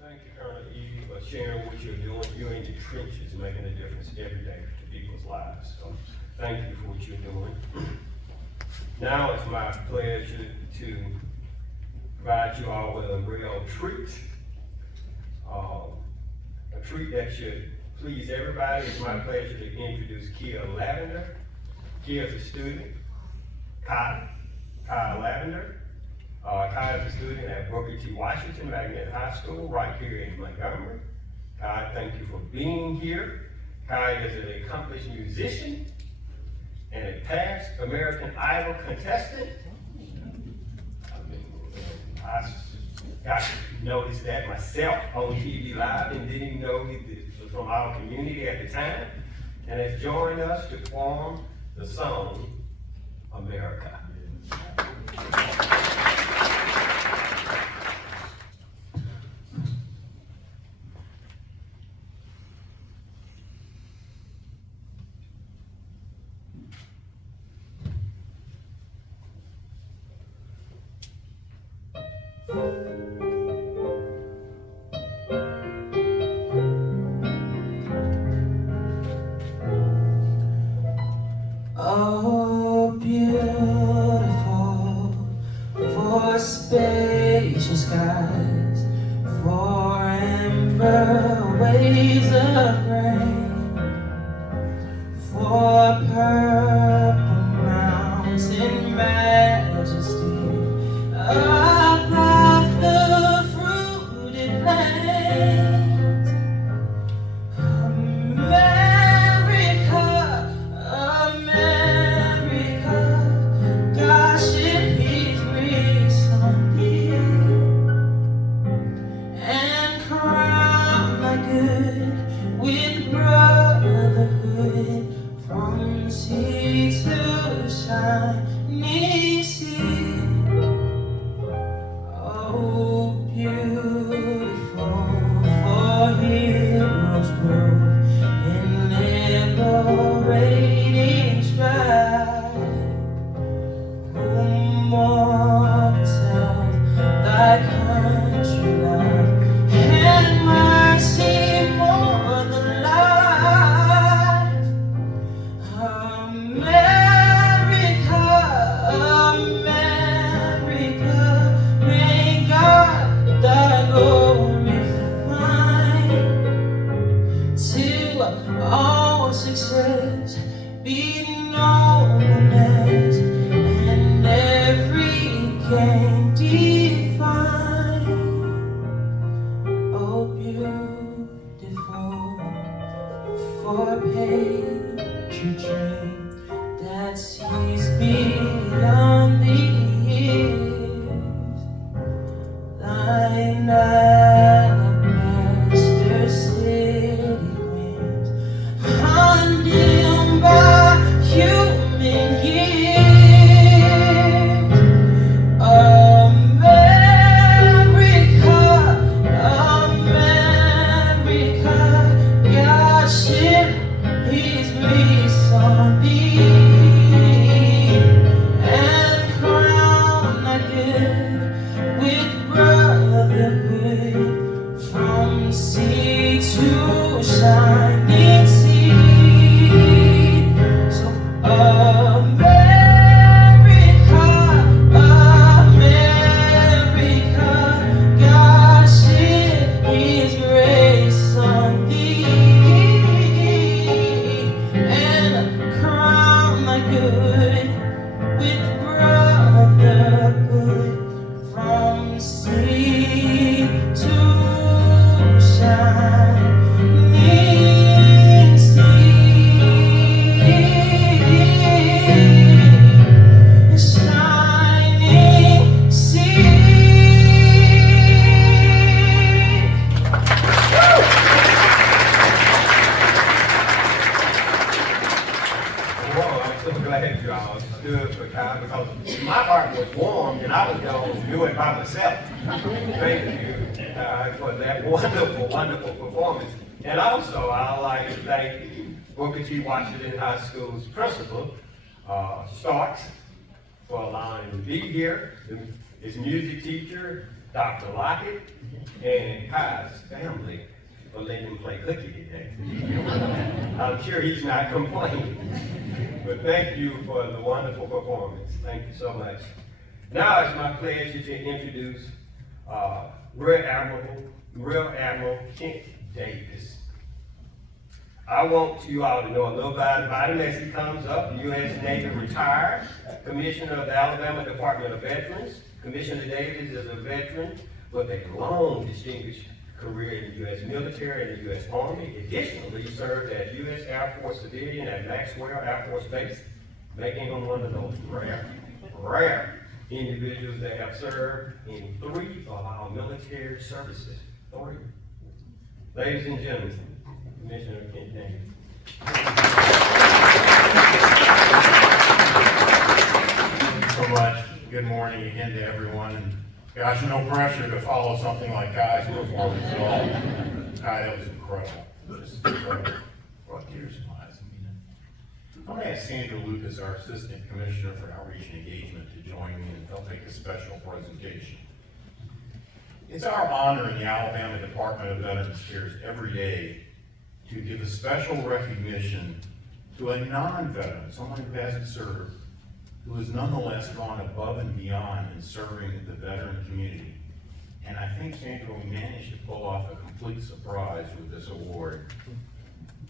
Thank you, Colonel Evie, for sharing what you're doing. You're in the trenches, making a difference every day to people's lives. So thank you for what you're doing. Now it's my pleasure to provide you all with a real treat. A treat that should please everybody. It's my pleasure to introduce Kia Lavender. Kia is a student. Kai Lavender. Kai is a student at Booker T. Washington Magnet High School right here in Montgomery. Kai, thank you for being here. Kai is an accomplished musician and a past American Idol contestant. I got to notice that myself on TV Live and didn't even know he was from our community at the time, and has joined us to form the song America. Oh, beautiful, for spacious skies, for amber waves of grain, for purple mountain majesty, above the shine alabaster city winds, undimmed by human years. America, America, God shed His grace on thee, and crown thy good with brotherhood, from sea to shining sea. So America, America, God shed His grace on thee, and crown thy good with brotherhood, from sea to shining sea, shining sea. Whoa, I'm so glad y'all stood for Kyle because my heart was warmed and I was going to do it by myself. Thank you for that wonderful, wonderful performance. And also, I'd like to thank Booker T. Washington High School's principal, Starks, for allowing him to be here, his music teacher, Dr. Lockett, and Kyle's family for letting him play cookie today. I'm sure he's not complaining. But thank you for the wonderful performance. Thank you so much. Now it's my pleasure to introduce Rear Admiral Kent Davis. I want you all to know a little about him as he comes up. U.S. Navy retired, Commissioner of the Alabama Department of Veterans. Commissioner Davis is a veteran with a long distinguished career in the U.S. military and the U.S. Army. Additionally, he served as U.S. Air Force civilian at Maxwell Air Force Base, making him one of those rare individuals that have served in 3 of our military services. 3. Ladies and gentlemen, Commissioner Kent Davis. Thank you so much. Good morning again to everyone. And gosh, no pressure to follow something like Kai's performance at all. Kai, that was incredible. Just incredible. Brought tears to my eyes. I'm going to ask Sandra Lucas, our Assistant Commissioner for Outreach and Engagement, to join me and they'll make a special presentation. It's our honor in the Alabama Department of Veterans Affairs every day to give a special recognition to a non-veteran, someone who hasn't served, who has nonetheless gone above and beyond in serving the veteran community. And I think, Sandra, we managed to pull off a complete surprise with this award.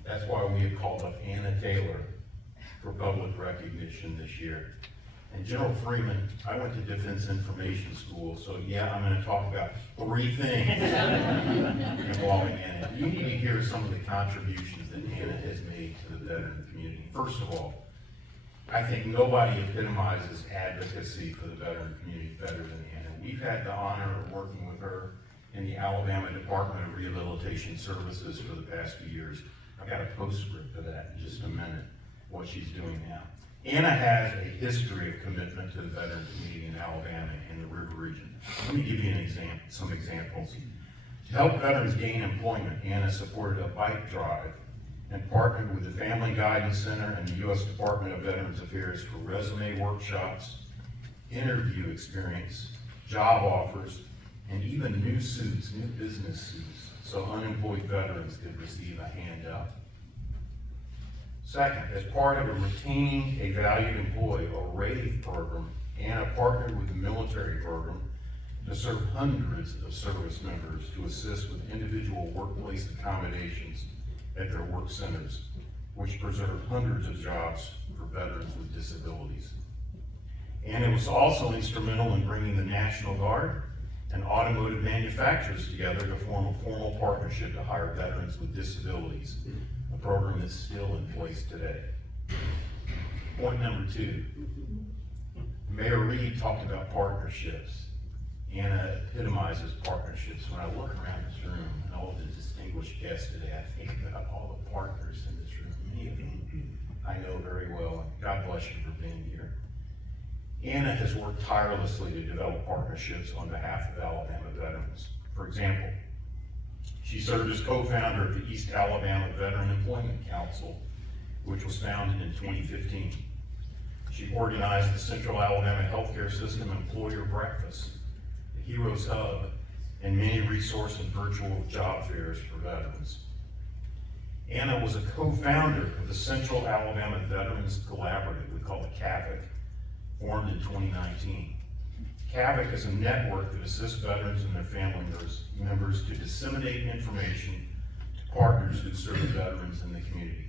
That's why we have called up Anna Taylor for public recognition this year. And General Freeman, I went to Defense Information School, so yeah, I'm going to talk about 3 things involving Anna. You need to hear some of the contributions that Anna has made to the veteran community. First of all, I think nobody epitomizes advocacy for the veteran community better than Anna. We've had the honor of working with her in the Alabama Department of Rehabilitation Services for the past few years. I've got a postscript for that in just a minute, what she's doing now. Anna has a history of commitment to the veteran community in Alabama and the River region. Let me give you some examples. To help veterans gain employment, Anna supported a bike drive and partnered with the Family Guidance Center and the U.S. Department of Veterans Affairs for resume workshops, interview experience, job offers, and even new suits, new business suits, so unemployed veterans could receive a handout. Second, as part of a Retaining a Valued Employee, or RAVE program, Anna partnered with the military program to serve hundreds of service members to assist with individual workplace accommodations at their work centers, which preserve hundreds of jobs for veterans with disabilities. Anna was also instrumental in bringing the National Guard and automotive manufacturers together to form a formal partnership to hire veterans with disabilities, a program that's still in place today. Point number 2, Mayor Reed talked about partnerships. Anna epitomizes partnerships. When I look around this room and all the distinguished guests today, I think about all the partners in this room, many of them I know very well. God bless you for being here. Anna has worked tirelessly to develop partnerships on behalf of Alabama veterans. For example, she served as co-founder of the East Alabama Veteran Employment Council, which was founded in 2015. She organized the Central Alabama Healthcare System Employer Breakfast, the Heroes Hub, and many resource and virtual job fairs for veterans. Anna was a co-founder of the Central Alabama Veterans Collaborative, we call it CAVIC, formed in 2019. CAVIC is a network that assists veterans and their family members to disseminate information to partners who serve veterans in the community.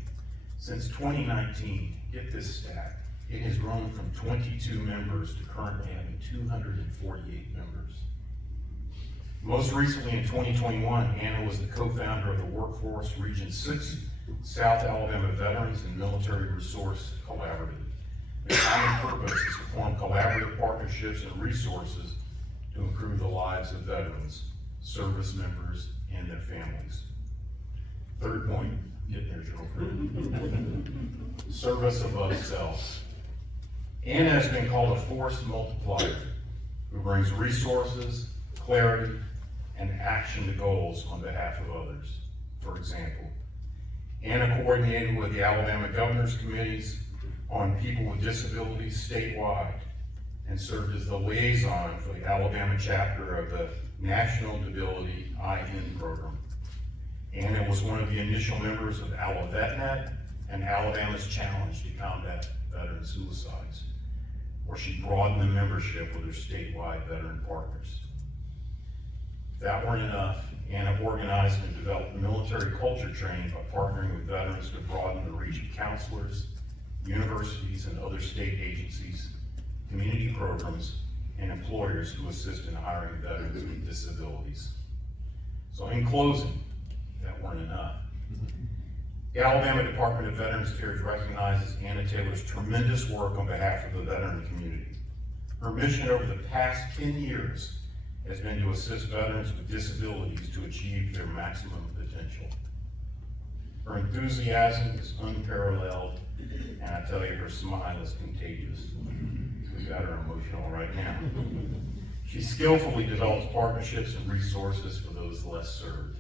Since 2019, get this stat, it has grown from 22 members to currently having 248 members. Most recently in 2021, Anna was the co-founder of the Workforce Region 6 South Alabama Veterans and Military Resource Collaborative. Their common purpose is to form collaborative partnerships and resources to improve the lives of veterans, service members, and their families. Third point, get there, girlfriend. Service above self. Anna has been called a force multiplier who brings resources, clarity, and action to goals on behalf of others. For example, Anna coordinated with the Alabama Governor's Committees on People with Disabilities statewide and served as the liaison for the Alabama chapter of the National Disability IN program. Anna was one of the initial members of AlaVetNet and Alabama's Challenge to Combat Veteran Suicides, where she broadened the membership with her statewide veteran partners. If that weren't enough, Anna organized and developed military culture training by partnering with veterans to broaden the reach of counselors, universities, and other state agencies, community programs, and employers who assist in hiring veterans with disabilities. So in closing, if that weren't enough, the Alabama Department of Veterans Affairs recognizes Anna Taylor's tremendous work on behalf of the veteran community. Her mission over the past 10 years has been to assist veterans with disabilities to achieve their maximum potential. Her enthusiasm is unparalleled, and I tell you, her smile is contagious. We've got her emotional right now. She skillfully develops partnerships and resources for those less served.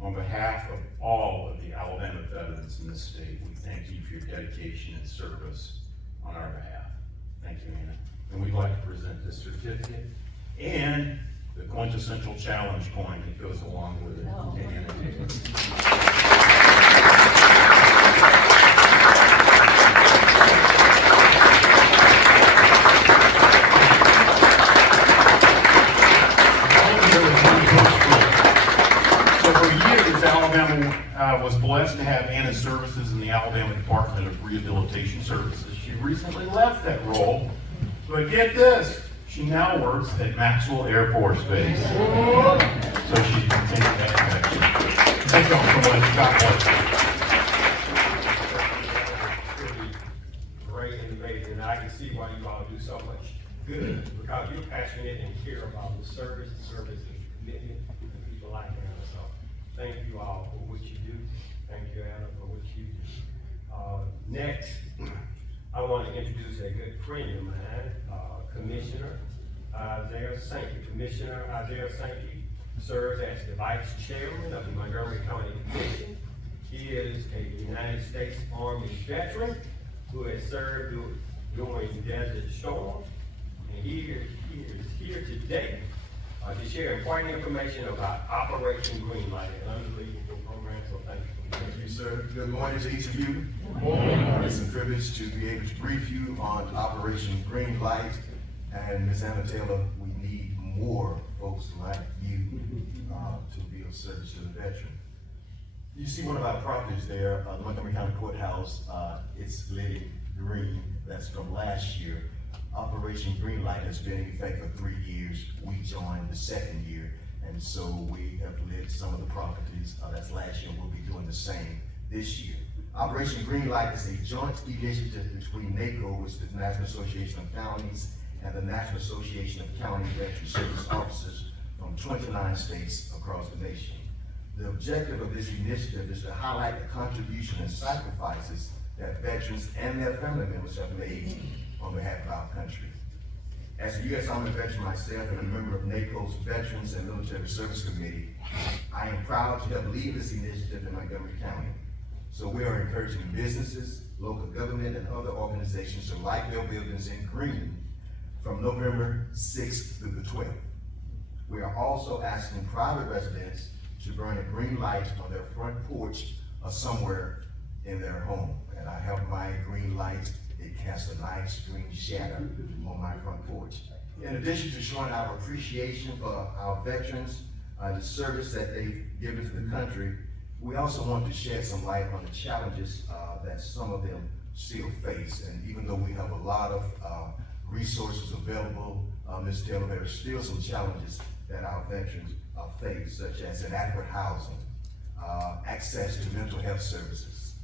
On behalf of all of the Alabama veterans in this state, we thank you for your dedication and service on our behalf. Thank you, Anna. And we'd like to present this certificate and the quintessential challenge coin that goes along with it to Anna Taylor. Was blessed to have Anna's services in the Alabama Department of Rehabilitation Services. She recently left that role, but get this, she now works at Maxwell Air Force Base. So she continued that connection. Thank you all so much. God bless you. Really great and amazing, and I can see why you all do so much good, because you're passionate and care about the service and commitment to people like Anna. So thank you all for what you do. Thank you, Anna, for what you do. Next, I want to introduce a good friend of mine, Commissioner Isaiah Sankey. Commissioner Isaiah Sankey serves as the Vice Chairman of the Montgomery County Commission. He is a United States Army veteran who has served during Desert Storm, and he is here today to share important information about Operation Greenlight, an unbelievable program, so thank you. Thank you, sir. Good morning to each of you. It's a privilege to be able to brief you on Operation Greenlight. And Ms. Anna Taylor, we need more folks like you to be of service to the veteran. You see one of our properties there, the Montgomery County Courthouse. It's lit green. That's from last year. Operation Greenlight has been in effect for 3 years. We joined the second year, and so we have lit some of the properties. That's last year. We'll be doing the same this year. Operation Greenlight is a joint initiative between NACO, which is the National Association of Counties, and the National Association of County Veteran Service Officers from 29 states across the nation. The objective of this initiative is to highlight the contribution and sacrifices that veterans and their family members have made on behalf of our country. As a U.S. Army veteran myself and a member of NACO's Veterans and Military Service Committee, I am proud to help lead this initiative in Montgomery County. So we are encouraging businesses, local government, and other organizations to light their buildings in green from November 6th through the 12th. We are also asking private residents to burn a green light on their front porch or somewhere in their home. And I have my green light. It casts a nice green shadow on my front porch. In addition to showing our appreciation for our veterans, the service that they've given to the country, we also want to shed some light on the challenges that some of them still face. And even though we have a lot of resources available, Ms. Taylor, there are still some challenges that our veterans face, such as inadequate housing, access to mental health services,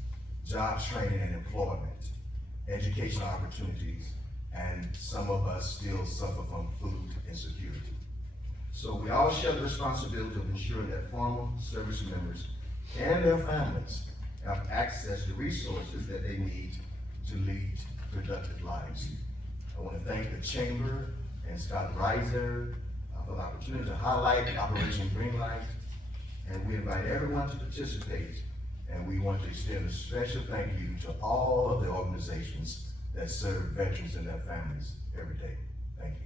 jobs training and employment, educational opportunities, and some of us still suffer from food insecurity. So we all share the responsibility of ensuring that former service members and their families have access to resources that they need to lead productive lives. I want to thank the Chamber and Scott Reiser for the opportunity to highlight Operation Greenlight, and we invite everyone to participate, and we want to extend a special thank you to all of the organizations that serve veterans and their families every day. Thank you.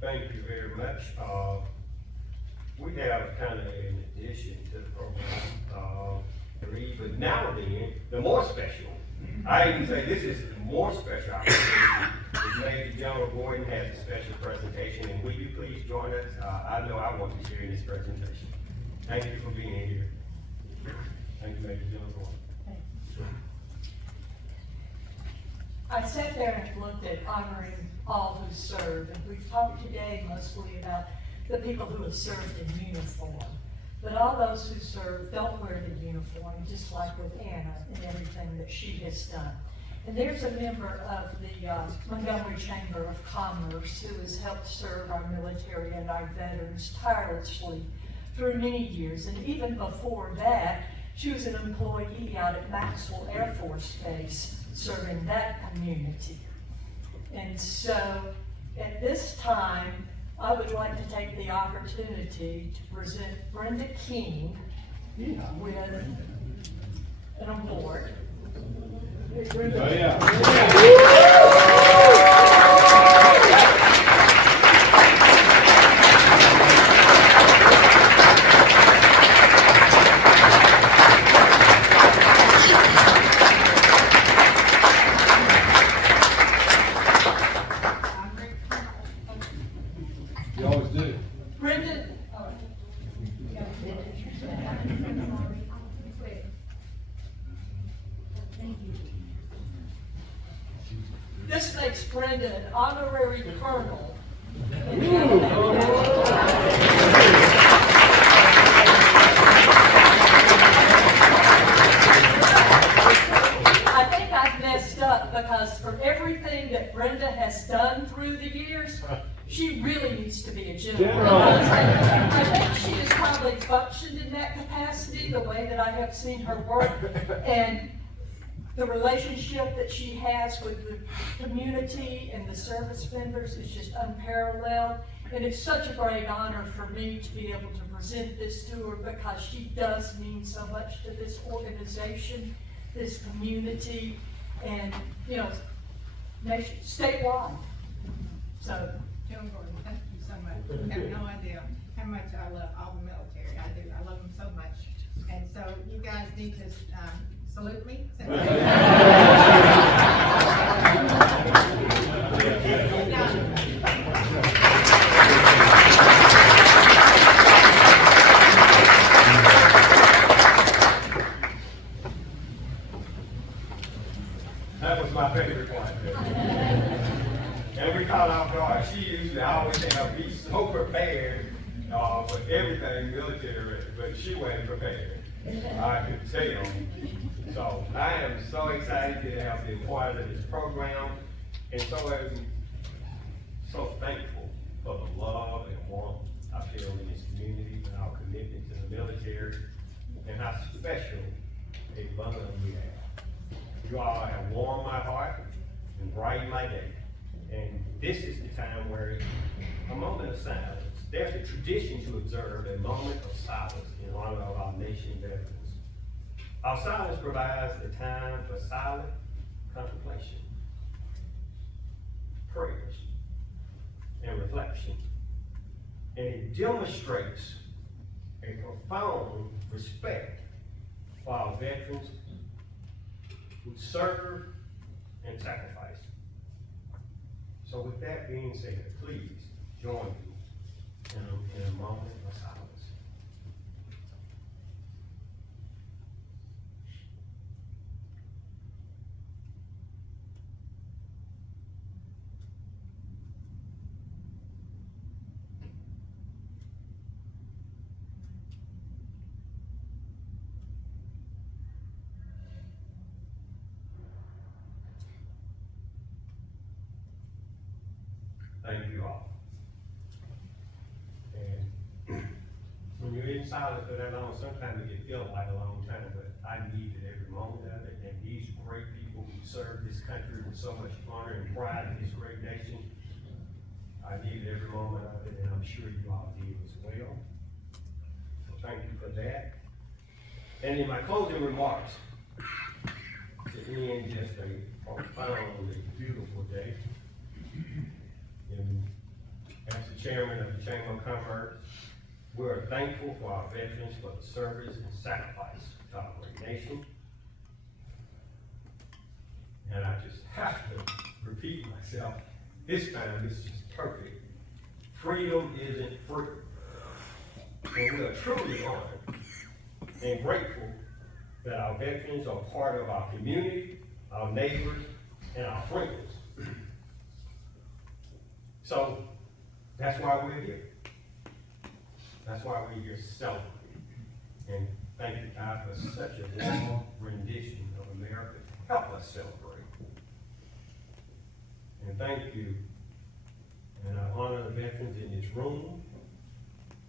Thank you very much. We have kind of an addition to the program, but now and then, the more special. I even say this is the more special opportunity. Major General Gordon has a special presentation, and will you please join us? I know I want to share in this presentation. Thank you for being here. Thank you, Major General Gordon. I sat there and looked at honoring all who served, and we've talked today mostly about the people who have served in uniform. But all those who serve don't wear the uniform, just like with Anna and everything that she has done. And there's a member of the Montgomery Chamber of Commerce who has helped serve our military and our veterans tirelessly through many years. And even before that, she was an employee out at Maxwell Air Force Base serving that community. And so at this time, I would like to take the opportunity to present Brenda King with an award. You always do. Brenda, this makes Brenda an honorary colonel. I think I've messed up because for everything that Brenda has done through the years, she really needs to be a general. I think she has probably functioned in that capacity the way that I have seen her work, and the relationship that she has with the community and the service members is just unparalleled. And it's such a great honor for me to be able to present this to her because she does mean so much to this organization, this community, and, you know, statewide. So, General Gordon, thank you so much. You have no idea how much I love all the military. I do. I love them so much. And so you guys need to salute me. That was my favorite one. And we caught off guard. She usually always have be so prepared for everything military, but she wasn't prepared. I could tell. So I am so excited to have been part of this program, and so thankful for the love and warmth I feel in this community and our commitment to the military, and how special a bond we have. You all have warmed my heart and brightened my day. And this is the time where a moment of silence. There's a tradition to observe a moment of silence in honor of our nation veterans. Our silence provides the time for silent contemplation, prayers, and reflection. And it demonstrates a profound respect for our veterans who serve and sacrifice. So with that being said, please join me in a moment of silence. Thank you all. And when you're in silence for that long, sometimes it can feel like a long time, but I needed every moment of it. And these great people who serve this country with so much honor and pride in this great nation, I needed every moment of it, and I'm sure you all did as well. So thank you for that. And in my closing remarks, to end just a profoundly beautiful day, and as the chairman of the Chamber of Commerce, we're thankful for our veterans for the service and sacrifice to our great nation. And I just have to repeat myself. This time it's just perfect. Freedom isn't free. And we are truly honored and grateful that our veterans are part of our community, our neighbors, and our friends. So that's why we're here. That's why we're here celebrating. And thank you, God, for such a warm rendition of America to help us celebrate. And thank you. And I honor the veterans in this room,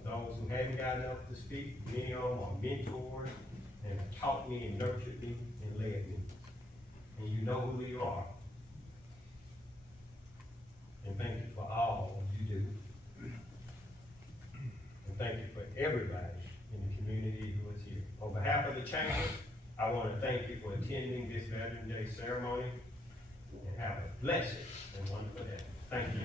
those who hadn't gotten up to speak. Many of them are mentors and have taught me and nurtured me and led me. And you know who you are. And thank you for all you do. And thank you for everybody in the community who is here. On behalf of the Chamber, I want to thank you for attending this Veterans Day ceremony, and have a blessed and wonderful day. Thank you.